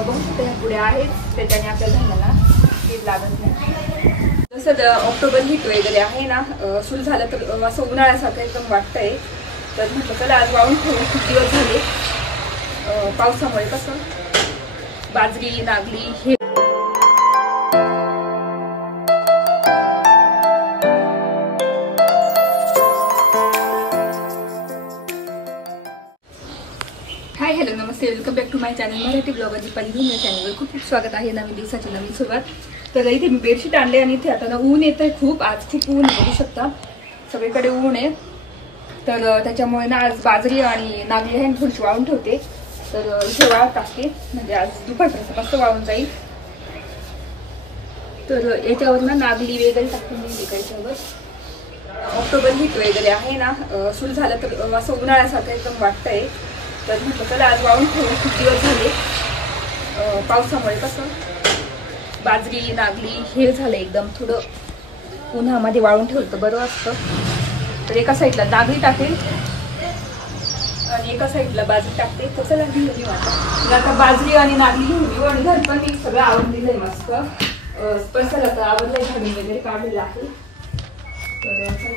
बघू शकता पुढे आहेत, त्याच्याने आपल्या धान्याला कीड लागत नाही. जसं ऑक्टोबर हीट वगैरे आहे ना सुरू झालं तर असं उन्हाळ्यासारखं एकदम वाटतंय. तर म्हटलं चला आज वाळून ठेवू, खूप दिवस झाले पावसामुळे कसं बाजरी नागली हे हॅलो नमस्ते, welcome back to my channel Marathi blogger Deepali Dhume चॅनलवर खूप खूप स्वागत आहे. नवीन दिवसाची नवीन सुरुवात. तर इथे मी बेडशीट आणले आणि इथे आता ऊन येत आहे खूप. आज खूप ऊन बघू शकता, सगळीकडे ऊन आहे. तर त्याच्यामुळे ना आज बाजरी आणि नागली आहे थोडीशी वाळून ठेवते. तर इथे वाळ टाकते, म्हणजे आज दुपारपर्यंत मस्त वाळून जाईल. तर याच्यावर ना नागली वगैरे टाकून दिली का याच्यावर. ऑक्टोबर हीट वगैरे आहे ना सुरू झालं तर असं उन्हाळ्यासारखं एकदम वाटतंय. तर म्हटलं चला आज वाळून ठेवू, खूप दिवस झाले पावसामुळे कसं बाजरी नागली हे झालं एकदम थोडं उन्हामध्ये वाळून ठेवलं तर बरं असतं. तर एका साईडला नागली टाकेल आणि एका साईडला बाजरी टाकते. तर चला घेऊन आता बाजरी आणि नागली घेऊन येऊ. आणि घर पण मी सगळं आवरून दिलंय मस्त. स्पर्शाला तर आवडलंय, झाडून वगैरे काढलेलं आहे. तर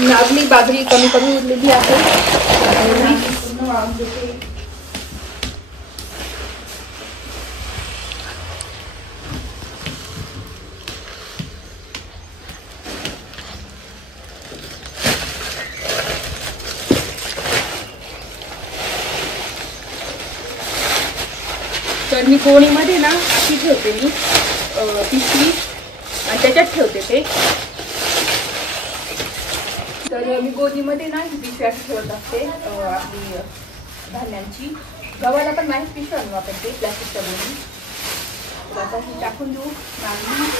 नागली बाजरी कमी कमी उरलेली आहे. पूर्ण वाळून घेते. तर मी गोणीमध्ये ना अशी ठेवते, मी पिशवी आणि त्याच्यात ठेवते ते. तर मी गोणीमध्ये ना ही पिशवी अशी ठेवत असते आपली धान्यांची. गव्हाला पण नाही पिशवी आणू वापरते प्लॅस्टिकच्या गोणी. तर आता ही टाकून देऊ नागली.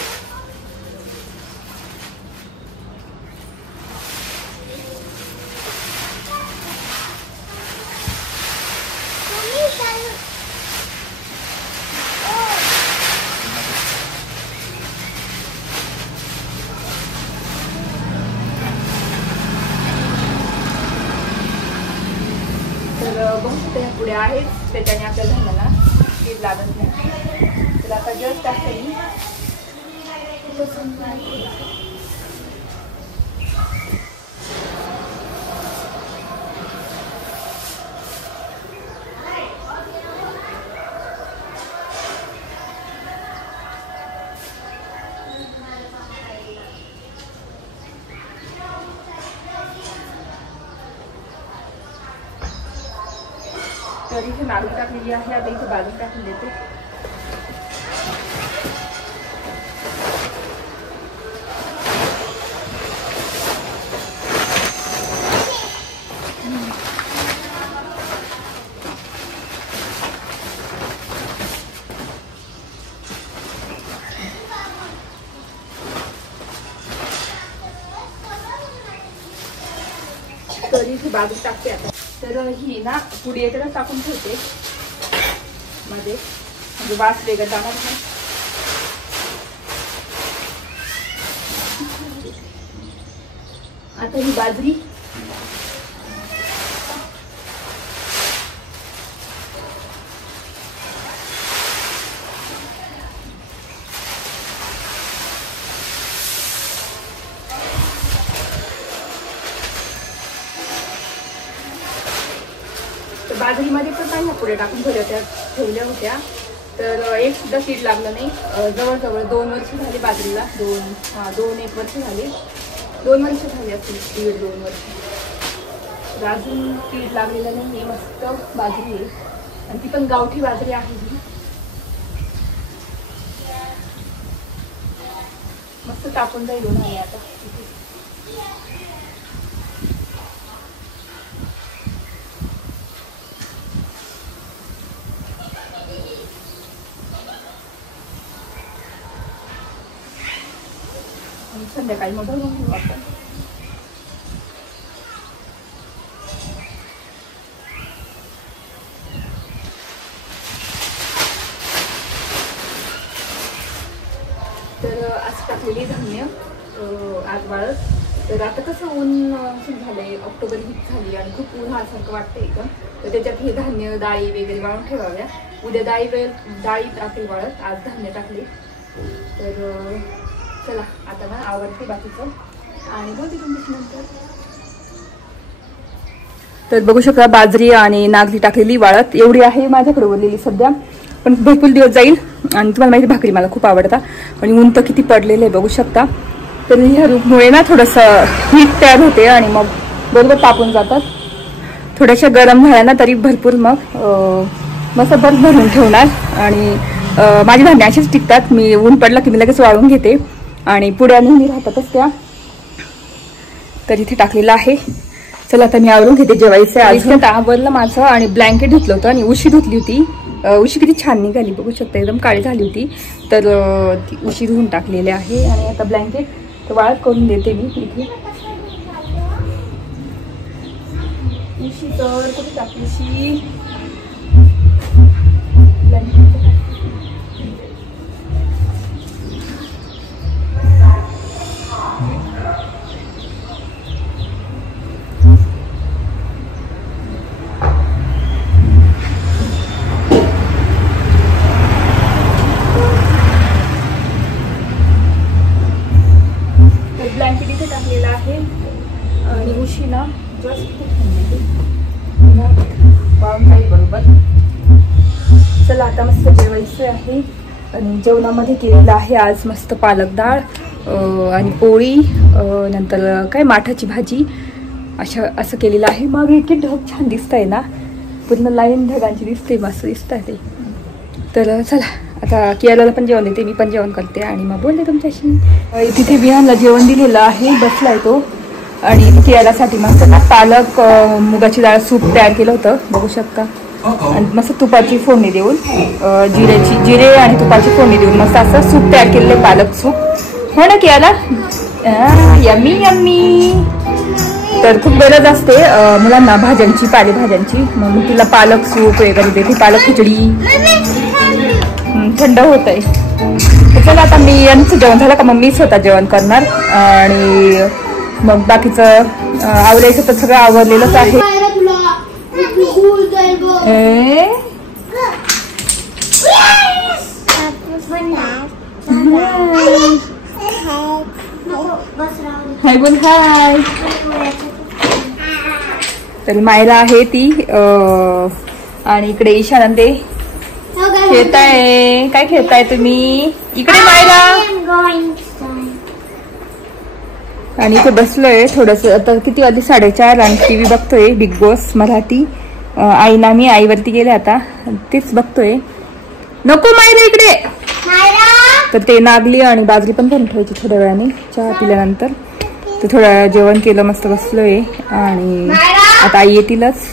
बघू शकता पुढे आहेत, त्याच्याने आपल्या धान्याला कीड लागत नाही. तर आता जस्ट टाकते मी. तर इथे नागली टाकलेली आहे. आता इथे बाजरी टाकून देते. तर इथे बाजरी टाकते आता. तर ही ना पुढे याच्याला टाकून ठेवते मध्ये, म्हणजे वास वेगळा जाणार नाही. आता ही बाजरी बाजरीमध्ये पण काही पुढे टाकून ठेवल्या होत्या. तर एक सुद्धा कीड लागलं नाही. जवळजवळ 2 वर्ष झाली बाजरीला. 1 वर्ष झाले. 2 वर्ष झाली असतील, 1.5-2 वर्ष. तर अजून कीड लागलेलं नाही. मस्त बाजरी आहे आणि ती पण गावठी बाजरी आहे. ही मस्त टाकून जाईल उन्हाळी आता. संध्याकाळी मग भरून घेऊ आपण. तर आज टाकलेली धान्य आज वाळत. तर आता कसं ऊन सुरू झालंय, ऑक्टोबर हीट झाली आणि खूप उन्हासारखं वाटतंय इथं. तर त्याच्यात हे धान्य डाळी वगैरे वाळून ठेवाव्या. उद्या डाळी टाकली वाळत, आज धान्य टाकले. तर चला आता ना आवडते बाकीचं आणि बोलते तुमच्याशी नंतर. तर बघू शकता बाजरी आणि नागली टाकलेली वाळत एवढी आहे माझ्याकडे उरलेली सध्या, पण भरपूर दिवस जाईल. आणि तुम्हाला माहिती भाकरी मला खूप आवडतात आणि ऊन तर किती पडलेलं आहे बघू शकता. तर ह्या रूपमुळे ना थोडंसं हीट तयार होते आणि मग बरोबर तापून जातात. थोड्याशा गरम झाल्या ना तरी भरपूर मग मस्त बर्फ भरून ठेवणार. आणि माझी धान्य अशीच टिकतात. मी ऊन पडलं की मी लगेच वाळून घेते आणि पुड्या नेहमी राहतातच त्या. तर इथे टाकलेलं आहे. चला आता मी आवरून घेते जेवायचं. आज आवरलं माझं आणि ब्लँकेट धुतलं होतं आणि उशी धुतली होती. उशी किती छान निघाली बघू शकता, एकदम काळी झाली होती. तर ती उशी धुवून टाकलेली आहे आणि आता ब्लँकेट वाळत करून देते मी इथे. उशी तर कुठे टाकली उशी? ब्लँकेट इथे टाकलेला आहे आणि उशी ना जस्ट बरोबर. चला आता मस्त जेवायचं आहे आणि जेवणामध्ये केलेलं आहे आज मस्त पालक डाळ आणि पोळी, नंतर काय माठाची भाजी असं केलेलं आहे. मग इतके ढग छान दिसत आहे ना, पूर्ण लाईन ढगांची दिसते, मस्त दिसत आहे ते. तर चला आता कियाला पण जेवण देते, मी पण जेवण करते आणि मग बोलते तुमच्याशी. तिथे विहानला जेवण दिलेलं आहे, बसलाय तो. आणि कियालासाठी मस्त ना पालक मुगाची डाळ सूप तयार केलं होतं बघू शकता. आणि मस्त तुपाची फोडणी देऊन जिरे आणि तुपाची फोडणी देऊन मस्त असं सूप तयार केलेलं पालक सूप. हो ना कियाला? Yummy yummy. तर खूप गरज असते मुलांना भाज्यांची, पालेभाज्यांची. मग मी तिला पालक सूप वगैरे देते, पालक खिचडी. थंड होत आहे. तर चला आता मी यांचं जेवण झालं का मग मी स्वतः जेवण करणार आणि मग बाकीचं आवरायचं तर सगळं आवरलेलंच आहे. हाय बोल हाय. तर मायरा आहे ती आणि इकडे ईशानंदे खेळताय. काय खेळताय तुम्ही? इकडे मायरा. आणि इथे बसलोय थोडस. आता किती वाजले? 4:30 आणि टीव्ही बघतोय बिग बॉस मराठी. आई ना मी आईवरती गेले आता तेच बघतोय. नको मायरा इकडे. तर ते नागली आणि बाजरी पण करून ठेवायची थोड्या वेळाने चहा पिल्यानंतर. तर थोडं जेवण केलं, मस्त बसलोय आणि आता आई येतीलच.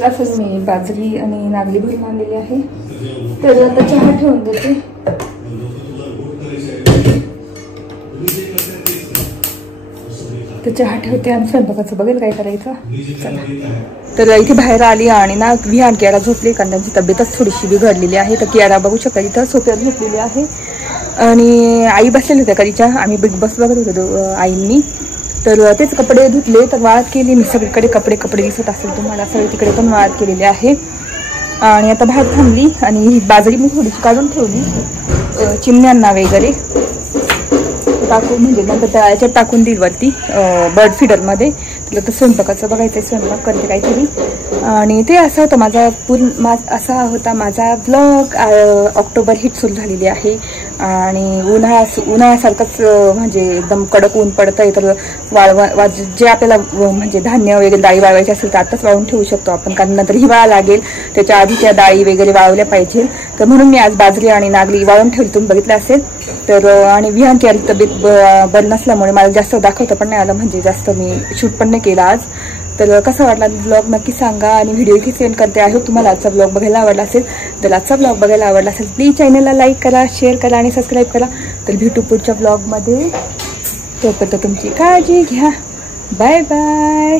असेल मी बाजरी आणि नागली भरून आणलेली आहे, तर आता चहा ठेवून देते. तर चहा ठेवते आणि स्वयंपाकाचं बघेल काय करायचं. चला, तर इथे बाहेर आली आणि ना विहान कियारा झोपली, कारण त्यांची तब्येतच थोडीशी बिघडलेली आहे. तर कियारा बघू शकता इथं सोप्यात झोपलेली आहे आणि आई बसलेली होत्या कधीच्या. आम्ही बिग बॉस बघत होतो आईंनी, तर तेच कपडे धुतले तर वाळत केली मी. सगळीकडे कपडे दिसत असेल तुम्हाला, सगळे तिकडे पण वाळत केलेले आहे. आणि आता बाहेर थांबली आणि ही बाजरी मी थोडीशी काढून ठेवली चिमण्यांना वगैरे टाकून, म्हणजे नंतर त्या याच्यात टाकून देईल वरती बर्ड फीडरमध्ये. तुला तर स्वयंपाकाचं बघायचं आहे, स्वयंपाक करते काहीतरी. आणि ते असा होता माझा व्लॉग. ऑक्टोबर हिट सुरू झालेली आहे आणि उन्हाळ्यासारखंच म्हणजे एकदम कडक ऊन पडतंय. तर जे आपल्याला म्हणजे धान्य वगैरे डाळी वाळवायची असेल तर आताच वाळून ठेवू शकतो आपण, कारण नंतर हिवाळा लागेल, त्याच्या आधी त्या डाळी वगैरे वाळवल्या पाहिजे. तर म्हणून मी आज बाजरी आणि नागली वाळून ठेवली, तुम्ही बघितलं असेल. तर आणि विहान की तब्येत बरी नसल्यामुळे मला जास्त दाखवता पण नाही आलं, म्हणजे जास्त मी शूट पण नाही केला आज. तर कसा वाटला ब्लॉग नक्की सांगा आणि व्हिडिओ इथे सेंड करते. आहे तुम्हाला आजचा ब्लॉग बघायला आवडला असेल, तर आजचा ब्लॉग बघायला आवडला असेल प्लीज चॅनलला लाईक करा, शेअर करा आणि सबस्क्राईब करा. तर भेटू पुढच्या ब्लॉगमध्ये, तोपर्यंत तुमची काळजी घ्या. Bye bye.